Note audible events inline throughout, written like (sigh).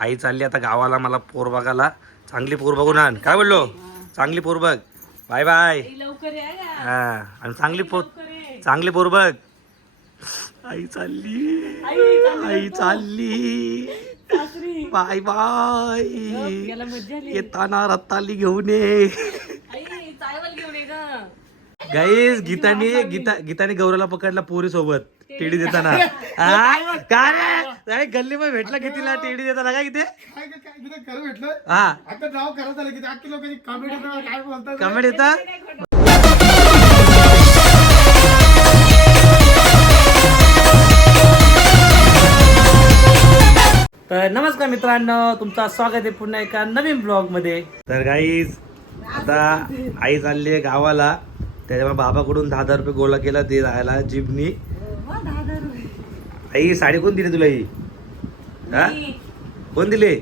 आई चालली आता गावाला मला पोर बघायला. चांगली पोर बघून आण. काय बोललो? चांगली पोर बघ. Bye bye. हा. आणि चांगली पोर. चांगली पोर बघ. आई चालली. आई चालली. Bye bye. येताना रत्ताली घेऊन ये. गाईस गीताने गीता गीताने गौरवला पकडला पोरी सोबत टेडी देताना. हा? काय रे? काय गल्ली मध्ये भेटला कितीला टेडी देताना? काय किती? काय काय काय? तिथे करू भेटलं हा. आता नाव करत आलं की अख्खी लोकांची कॉमेडी काय बोलतात? कमेंट येतात? तर नमस्कार मित्रांनो तुमचं स्वागत आहे पुन्हा एका नवीन ब्लॉगमध्ये तर गाईज आता आई चालली आहे गावाला. त्याच्यामुळे बाबाकडून दहा हजार रुपये गोळा केला ते राहायला जीपनी. आई साडी कोण दिली तुला ही? हा? कोण दिले?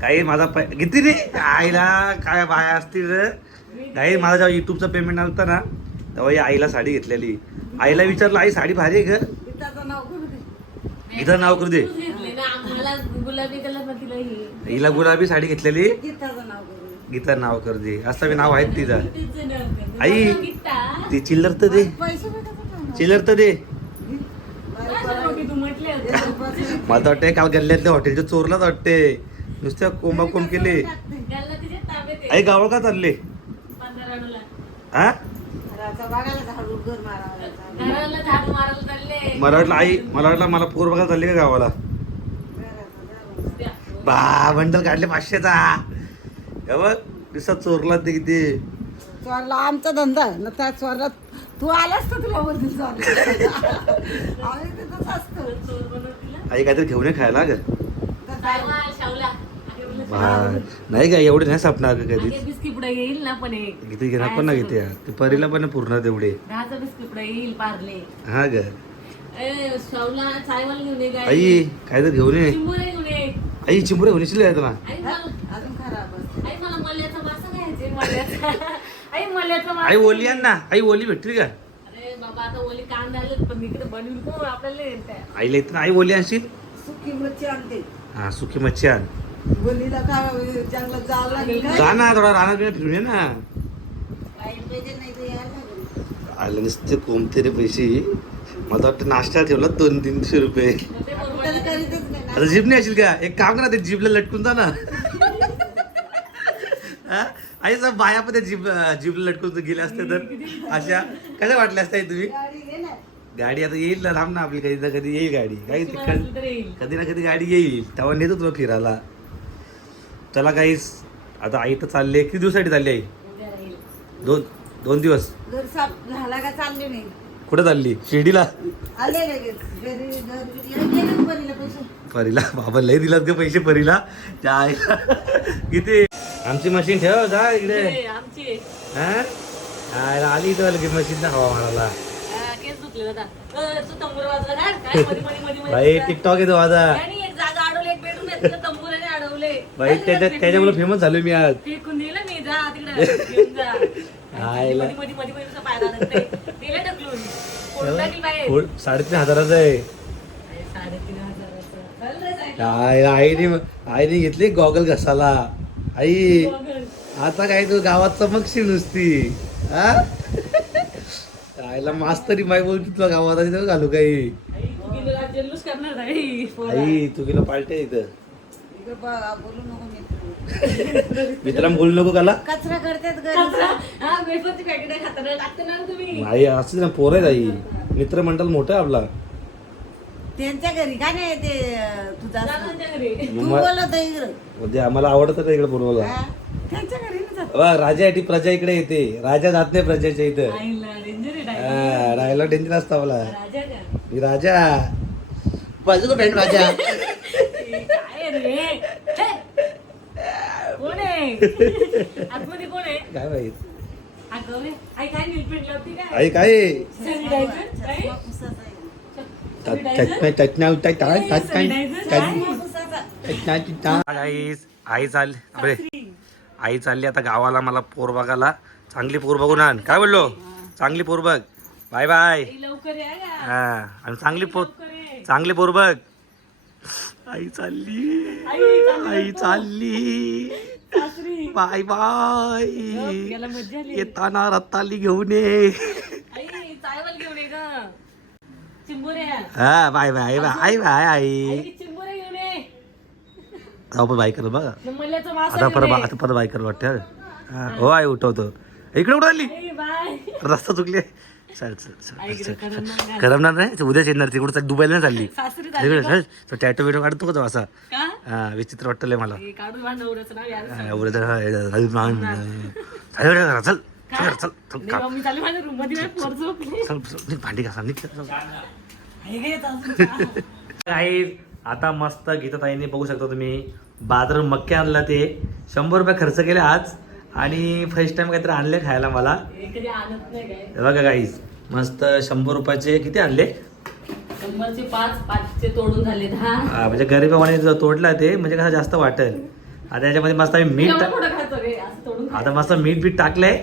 काही माझा पै किती रे? आईला काय बाया असतील काही माझा जेव्हा युट्यूबचं पेमेंट आलं ना तेव्हा ही आईला साडी घेतलेली. आईला विचारलं आई साडी भारी आहे इथं नाव करू दे हिला गुलाबी साडी घेतलेली? गीता नाव कर दे. असं मी नाव आहे तिचं. आई. ती चिल्लर तर दे. चिल्लर तर दे माझ्या डोकी तू म्हटले होते मला तर वाटते काल गल्ल्यातल्या हॉटेलच्या चोरलाच वाटते नुसत्या कोंबा कोंब केले. आई गावाला का चालले. हा मला वाटलं आई मला वाटलं मला पोर बघायला चालली का गावाला? बा बंडल काढले पाचशेचा. बघ दिसत चोरला ते किती. चोरला आमचा धंदा ना त्या चोरला तू आलास तर तुला वरती आई काहीतरी घेऊन ये खायला ग बा, नाही का एवढे नाही सापणार का कधीच. आगे बिस्किट येईल ना पण किती घेणार पण ना किती ते परीला पण नाही पुरणार तेवढे. बिस्किट येईल पारले हा ग. आई काहीतरी घेऊन ये. चिंबुरे घेऊन ये आई चिंबुरे घेऊन येशील तुला आई ओली आण ना. आई ओली भेटली का? बाबा आता ओली कांदा आले पण इकडे बनवून. कोण आपल्याला येते आईला इथं आई ओली आणशील? सुकी मच्छी आणते. हा सुकी मच्छी आण. बोलीला काय जंगलात जावं लागेल काय जा ना थोडा रानात बिनात फिरून ये ना. काही पाहिजे नाही तर यायला लागेल. आले नुसते कोणते रे पैसे. मला वाटतं नाश्ता ठेवला दोन तीनशे रुपये. मग ते बरोबर त्याला करीतच नाही. ना आता जीप नाही असेल का? एक काम करा ते जीपला लटकून जा ना. (laughs) हा? आई सब बाया पण त्या जीप जीपला लटकून गेले असते तर अशा कशा वाटल्या असत्या तुम्ही? गाडी घे ना. गाडी आता येईल ना थांब ना आपली कधी ना कधी येईल गाडी. काही कधी ना कधी गाडी येईल. तेव्हा नेतो तुला फिरायला. चला काहीच आता आई तर चालली आहे. किती दिवसासाठी चालली आई? दोन दोन दिवस. घर साफ झाला का चालले नाही? कुठे चालली? शिर्डीला? परीला? बाबा लय दिलात ग पैसे परीला. त्या आईला. किती? आमची मशीन ठेव जा इकडे. आमची हा? आली इथं लगे मशीन ना हवा मध्ये बाई टिकटॉक येतो माझा. त्याच्या त्याच्यामुळे फेमस झालो मी आज. (laughs) साडेतीन हजाराचं आहे. आईने आईने घेतली गॉगल घसाला आई. आता काय तू गावात चमकशील नुसती हा? आईला मास्तरी बाई बोल तुला गावात आहे तर घालू काही आई, तू गेली पालटे इथं. इकडं बा- बोलू नको मित्र मित्रांना बोलू नको काला. कचरा करतात. हा, आहे आई असं ना पोर आहेत आई. मित्रमंडळ मोठं आहे आपला. त्यांच्या घरी का नाही ते तुझा तू बोलत आहे इकडं. म्हणजे आम्हाला आवडतं इकडे बोलवायला. हा? त्यांच्या घरी ना जात. वा राजासाठी प्रजा इकडे येते. राजा जात नाही प्रजाच्या इथं. हा, राहायला डेंजर असतं मला राजा का? मी राजा. बाजू का फ्रेंड राजा काय रे! कोण आहे? आतमध्ये कोण आहे? काय माहीत? आई काय काय? आई काय? सॅनिटायझर काय. आई चालली अरे आई चालली आता गावाला मला पोर बघायला चांगली पोर बघून आण काय बोललो चांगली पोर बघ बाय बाय हा आणि चांगली पोर चांगली पोर बघ आई चालली आई चालली बाय बाय येताना रत्ताली घेऊन ये आई चायवल घेऊन ये ग चिंबोऱ्या हा बाय बाय बाय बाय आई आई चिंबोऱ्या घेऊन ये अहो पण बाय कर बघा आता परत आता परत बाय कर वाटतं हा, आई उठवतो इकडे आई बाय रस्ता चुकले आई करमणार नाही. उद्याच येणार तिकडे दुबईला नाही चालली तिकडे टॅटो बिटो काढतो का तो असा हा विचित्र वाटतंय मला चल चल चल चल चल चल नाही का- बा, मी चालली माझ्या रूममध्ये माझी पोर झोपली चल चल, निघ, भांडी घासा निघ चल, चल. (laughs) आई गे सासू. काही आता मस्त गीताताईने बघू शकता तुम्ही बाजारून मक्के आणला ते शंभर रुपये खर्च केले आज आणि फर्स्ट टाइम काहीतरी आणले खायला मला. हे कधी आणत नाही काय? हे बघा गाईज मस्त शंभर रुपयाचे किती आणले? शंभरचे पाच पाचचे तोडून झाले दहा हा, म्हणजे गरीबाने जो तोडला ते म्हणजे कसं जास्त वाटेल. आता याच्यामध्ये मस्त आम्ही मीठ एवढं टा- कुठं खातो रे असं तोडून आता मस्त मीठ बीठ टाकलंय.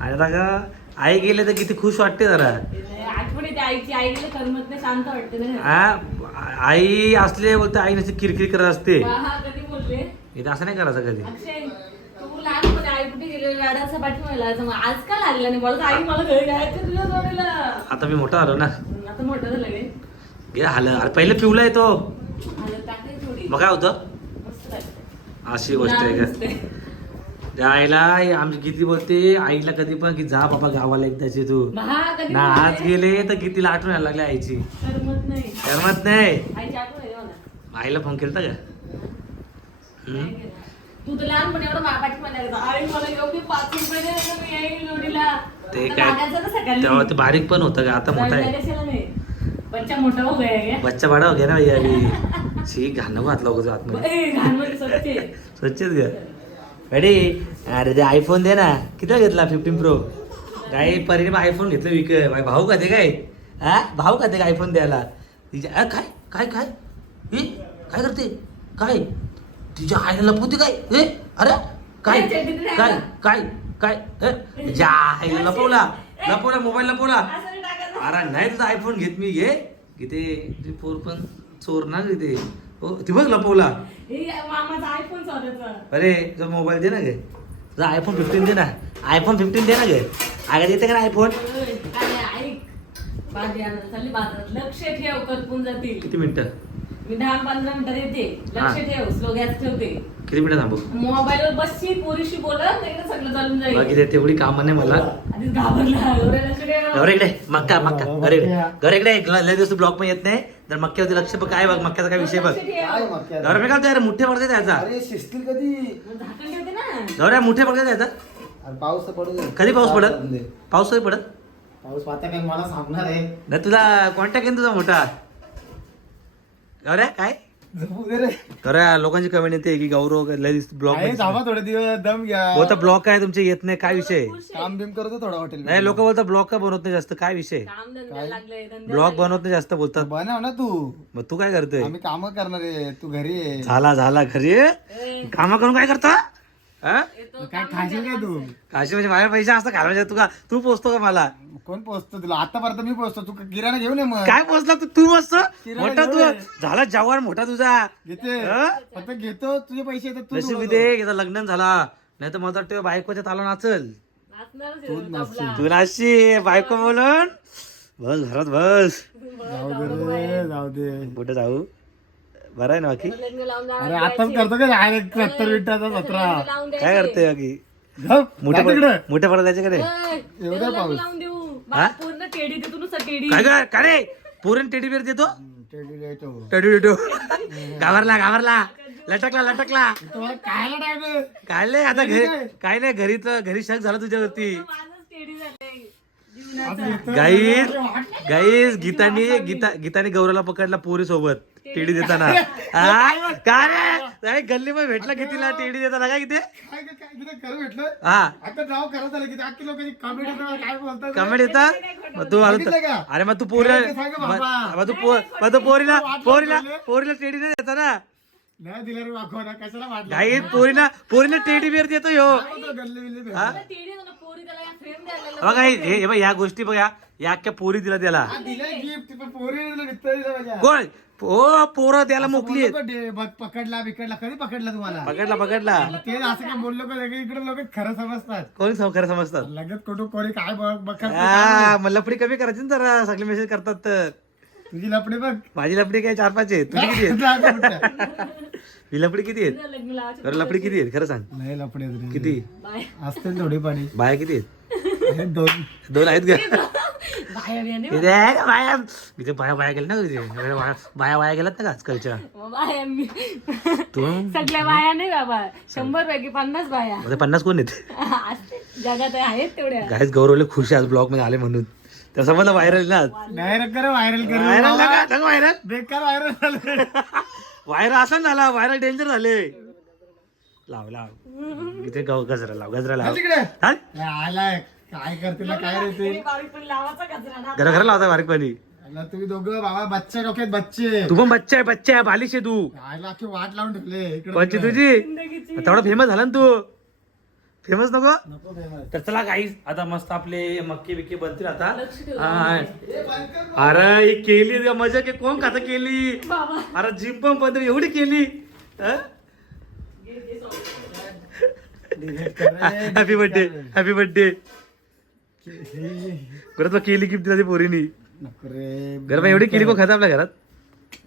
आणि आता का आई गेले तर किती खुश वाटते जरा. खाते. आठवण येते आईची. आई गेले करमत नाही शांत वाटते ना. हा आई असले बोलते आई नसते किरकिर करत असते. कधी बोलले? इथे असं नाही करायचं कधी. अक्षय तू लहानपणी आई कुठे गेले? गाड्याचा पाठीमागला मग आज का लागला नाही? मला आई मला घरी जायचं तुझ्या जोडीला. आता मी मोठा आलो ना. आता मोठं झालं रे गे हाल अरे पहिले पिवला येतो मग काय होतं. अशी गोष्ट आहे का. त्या आईला आमची किती बोलते? आईला कधी पण की जा बाबा गावाला एकदाची तू. ना आज? गेले तर कितीला आठवण यायला लागली आईची. करमत नाही. आईला फोन केलता का? केलं. तू काय. तेव्हा ते बारीक पण होतं का? आता मोठा आहे. बच्चा मोठा हो गया क्या? बच्चा बडा हो गया ना भैया अभी. घाणं घातलं होतं आतमध्ये. स्वच्छच घ्या रेडी अरे ते आयफोन दे ना. किती घेतला? फिफ्टीन प्रो काही परीने आयफोन घेतलं विक. भाऊ का ते काय? हा? भाऊ का ते आयफोन द्यायला? तिच्या अ, काय? काय काय? ए काय करते? काय? तिच्या आईला लपवते काय? ए अरे काय? काय? काय? काय? ए, तिच्या आईला लपवला. लपवला मोबाईल लपवला. अरे नाही तुझा आयफोन घेत मी घे. किती ती पोर पण चोर ना तिथे हो ती बघ लपवला. हे अरे तुझा मोबाईल दे ना गे. तुझा आयफोन फिफ्टीन दे ना. आयफोन फिफ्टीन दे ना गे. आगे देते का ना आयफोन लक्ष ठेव करपून जातील. किती मिनिटं? मी दहा पंधरा मिनिटात येते लक्ष. ठेव स्लो गॅस ठेवते. किती मिनिटं थांबू? मोबाईलवर बसशी पोरीशी बोलत सगळं चालून जाईल. बाकी ते तेवढी कामं नाही मला. आधीच घाबरला घर इकडे मक्का मक्का. घर इकडे. घर इकडे ल- लय दिवस ब्लॉक पण येत नाही. तर मक्क्यावरती लक्ष बघ काय बघ मक्क्याचा काय विषय बघ. लक्ष ठेव. काय यार मुठे पडते त्याचा. अरे शिस्तील कधी? गौरव मुठे पडते त्याचा. अरे पाऊस तर पडू दे कधी पाऊस पडत? दे. पाऊस कधी पडत? पाऊस आता काही मला सांगणार आहे. नाही तुला कॉन्टॅक्ट आहे ना तुझा मोठा. गौऱ्या काय? झोपू दे रे गौऱ्या लोकांची कमेंट येते की गौरव लय ब्लॉक थांबा थोडे दिवस दम घ्या. तर ब्लॉक आहे तुमचे येत नाही काय विषय? काम बिम करतो थोडा हॉटेल नाही लोक बोलतात ब्लॉग का बनवत नाही जास्त काय विषय? ब्लॉग बनवत नाही जास्त बोलतात. बनव ना तू. मग तू काय करतोय? आम्ही काम करणार आहे तू घरी आहे झाला झाला घरी काम करून काय करतो? हा? काय खाशील काय तू? काशी म्हणजे माझ्या पैसे असतं काय तुका. तू पोचतो का मला? कोण पोचतो तुला? आतापर्यंत मी पोचतो तू किराणा घेऊन ये मग. काय पोचला तू तू किराणा मोठा तू. झाला जवान मोठा तुझा. घेते. हा? फक्त घेतो. तुझे पैसे येतात तू नशीब. दे याचा लग्न झाला. नाही तर मला वाटतं बायकोच्या ताला नाचल. नाचणारच आहे तबला. तू नाचशी बायको बोलून बस घरात बस. जाऊ दे रे जाऊ दे. कुठे जाऊ? बरं आहे ना बाकी? लग्न लावून अरे जाणार आताच करतो का डायरेक्ट सत्तर मिनिटाचा सतरा. लावून काय. करते बाकी? झोप, मोठे जा तिकडे. मोठे पडत जायचे का रे? ओय, एवढा लग्न पाऊस. लावून देऊ पूर्ण टेडी देतो नुसतं टेडी. काय काय काय रे? पुरण टेडी बेर देतो? टेडी येतो. टेडी देतो. घाबरला घाबरला. लटकला लटकला. काय नाही आता घरी काय नाही घरी तर घरी शक झाला तुझ्यावरती. टेडी गाईस गाईस गीताने गीता गीताने गौरवला पकडला पोरी सोबत टेडी देताना (laughs) हा? काय रे नाही, गल्लीमध्ये भेटला कितीला टेडी देताना काय किती काय काय काय तिथे करू भेटलं हा आता नाव करत आलं की अख्खी लोकांची कमेंट काय बोलतात कमेंट येतात मग तू आलो का? अरे मग तू पोरीला काय ते सांग मग बाबा. मग तू पो- मग तू पोरीला पोरीला. पोरीला टेडी नाही देता ना नाही दिलं रे वाखवना कशाला वाटलं गाई पोरीला पोरीला टेडी बेर देतो ह्यो गल्ली बिल्ली. हा? ना पोरी बघा हे हे बघ या गोष्टी बघा या अख्ख्या पोरी दिला त्याला दिलंय गिफ्ट पण पोरी दिलं निघतं दिलं माझ्या. कोण ओ पोरं त्याला मोकली आहेत. डे- बघ, पकडला बिकडला कधी पकडला तुम्हाला? पकडला पकडला. ते असं काय बोललो का सगळे इकडे लोक खरं समजतात? कोणी सम- खरं समजतात? लगेच कुठं कोणी काय बघ बघत आ, मग लपडी कमी करायची ना जरा सगळे मेसेज करतात तर. तुझी लपडे बघ. माझी लपडी काय चार पाच आहे तुझी किती नाही (laughs) ही लपडी किती आहेत? लग्न लावायचं बरं लपडी किती आहेत? खरं सांग. लपडे रे. किती? बाय असतील थोडी पाणी बाया किती आहेत? हे दोन. दोन आहेत का? इथे आहे का बाया? इथे बाया बाया गेल्या ना इथे बाया बाया बाया गेल्यात ना का आजकालच्या बाया मी तू? सगळ्या बाया नाही बाबा शंभर पैकी पन्नास बाया. पन्नास कोण आहेत? असते. जगात आहेत तेवढ्या. गायच गौरवले खुश आहे आज ब्लॉगमध्ये आले म्हणून. त्या समजलं व्हायरल ना डायरेक्ट कर व्हायरल व्हायरल कर व्हायरल बेकार व्हायरल झालं. व्हायरल असं झाला व्हायरल डेंजर झाले. लाव लाव. इथे गाव गजरा लाव गजरा लाव. तिकडे. हा? आलाय. काय करते ना काय रे ते? ना. घरा घरा लावता बारीक पाणी. तुम्ही दोघं बाबा बच्चे डोक्यात बच्चे. तू पण बच्चा आहे बच्चा आहे बालिश आहे तू. की वाट लावून ठेवले. इकडे कोणची तिकडे. तुझी? तेवढा फेमस झाला ना तू. फेमस नको? नको famous. तर चला गाईज आता मस्त आपले मक्के बिक्के बनतील आता. अरे ही केली रे मजा की कोण खाता केली? बाबा. अरे जिम पण बंद एवढी केली. Delete कर रे. हॅपी बर्थडे हॅपी बर्थडे (laughs) परत मग केली गिफ्ट दिला ती पोरीनी. घर एवढी केली कोण खाता आपल्या घरात?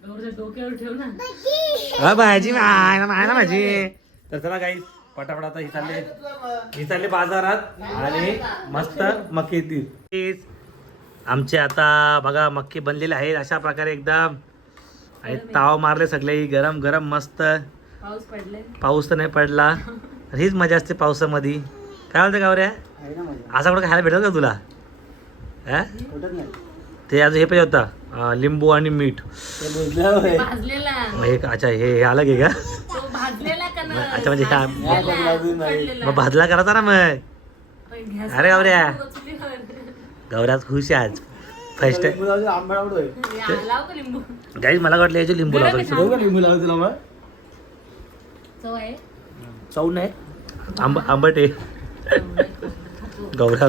ना. हा भाजी मायला मायला भाजी. तर चला काही पटापट आता ही चालले ही चालले बाजारात आणि मस्त मक्के येतील. आमचे आता बघा मक्के बनलेले आहेत. अशा प्रकारे एकदम आणि ताव मारले सगळे. गरम गरम मस्त. पाऊस पडले पाऊस तर नाही पडला. हीच मजा असते पावसामध्ये. काय म्हणते गावऱ्या? असा कुठं खायला भेटेल का तुला? हा? ते अजून हे पाहिजे होता लिंबू आणि मीठ. हे अच्छा हे हे अलग आहे का? तो भाजलेला का अच्छा म्हणजे काय. मग भाजला करायचा ना मग. अरे गावऱ्या चुलीवर. गौऱ्यात खुश आहे आज. फर्स्ट लिंबू गाईज मला वाटलं याचे लिंबू लावतो. चव आहे? चव नाही? आंब आंबट आहे. गौरा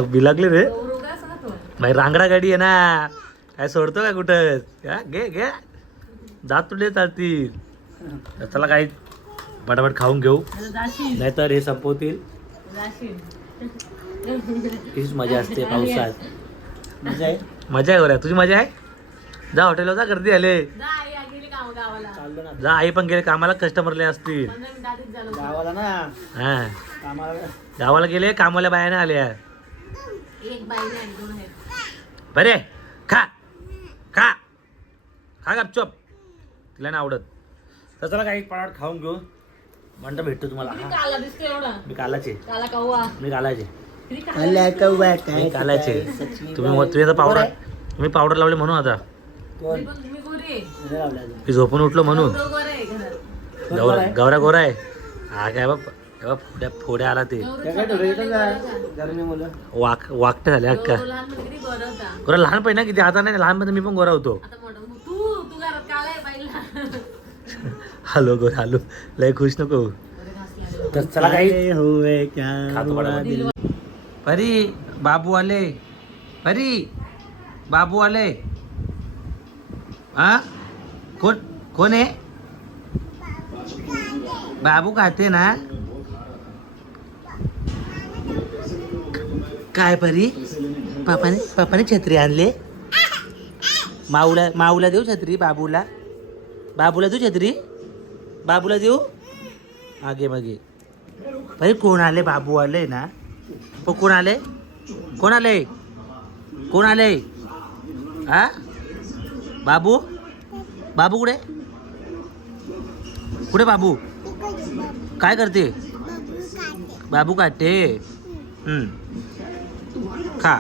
रे. का असं खातो भाई रांगडा गाडी आहे ना. काय सोडतो का कुठं? हा, घे घे. जात तुले चालतील (laughs) चला काही पटापट खाऊन घेऊ. नाहीतर हे संपवतील. हीच (laughs) मजा असते पावसात. मजा आहे? मजा आहे गौऱ्या. तुझी मजा आहे? जा हॉटेलला जा गर्दी आले जा आई गावाला. पण गेले कामाला कस्टमरले असतील. आधीच झालं हा. गावाला गेले कामाला बायाने आल्या. बरे खा खा. खा गपचप. तिला नाही आवडत. तर चला काही पडाट खाऊन घेऊ. म्हणतं भेटतो तुम्हाला. मी कालाचे. मी कालाचे. मी तुम्ही पावडर तुम्ही पावडर लावले म्हणून आता. मी झोपून उठलो म्हणून. गौरा गौरा गोरा आहे. हा काय बाप तेव्हा फोड्या फोड्या आला ते. वाक वाकटे झाले अक्का गौरव लहानपणी किती गोरा होता गोरा लहानपणी ना किती आता नाही लहानपणी मी पण गोरा होतो हॅलो गोरा हॅलो. लय खुश नको. तर चला काही. खातो पटापट. परी बाबू आले. परी बाबू आले. हा कोण कोण आहे? बाबू खाते ना? काय परी? पापाने पापाने छत्री आणले. माऊला माऊला देऊ छत्री? बाबूला? बाबूला देऊ छत्री? बाबूला देऊ? मागे मागे. परी कोण आले? बाबू आले ना. प- कोण आले? कोण आले? कोण आले? हा बाबू? बाबू कुठे? कुठे बाबू? काय करते? बाबू काढते हम्म. खा.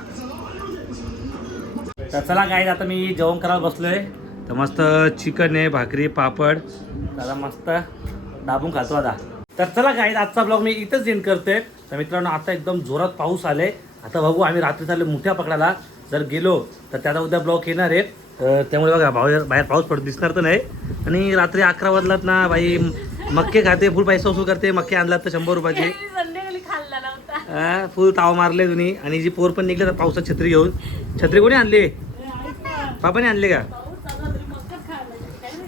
तर चला काय आता मी जेवण करायला बसलोय. तर मस्त चिकन आहे भाकरी पापड. त्याला मस्त दाबून खातो आता. तर चला काय आजचा ब्लॉग मी इथंच एंड करते तर मित्रांनो आता एकदम जोरात पाऊस आले आता बघू आम्ही रात्री चालले मोठ्या पकडाला जर गेलो तर त्याचा उद्या ब्लॉक येणार आहे. तर त्यामुळे बघा बाहेर बाहेर पाऊस पडत दिसणार तर नाही. आणि रात्री अकरा वाजलात ना बाई मक्के खाते फुल पैसा वसूल करते मक्के आणलात तर शंभर रुपयाचे. फुल ताव मारले तुम्ही. आणि जी पोर पण निघले तर पावसात छत्री घेऊन. छत्री कोणी आणली? पापाने आणले का?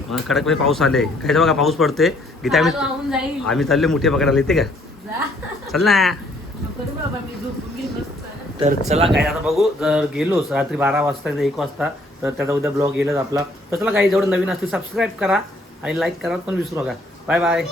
मग कडकमध्ये पाऊस आले. काय बघा पाऊस पडते गीता आम्ही आम्ही चालले मोठे पकडायला येते का. चल ना. तर चला काय आता बघू. जर गेलोच रात्री बारा वाजता एक वाजता तर त्याचा उद्या ब्लॉग येईल आपला. तर चला काही जेवढं नवीन असतील सबस्क्राईब करा आणि लाईक करा पण विसरू नका. Bye bye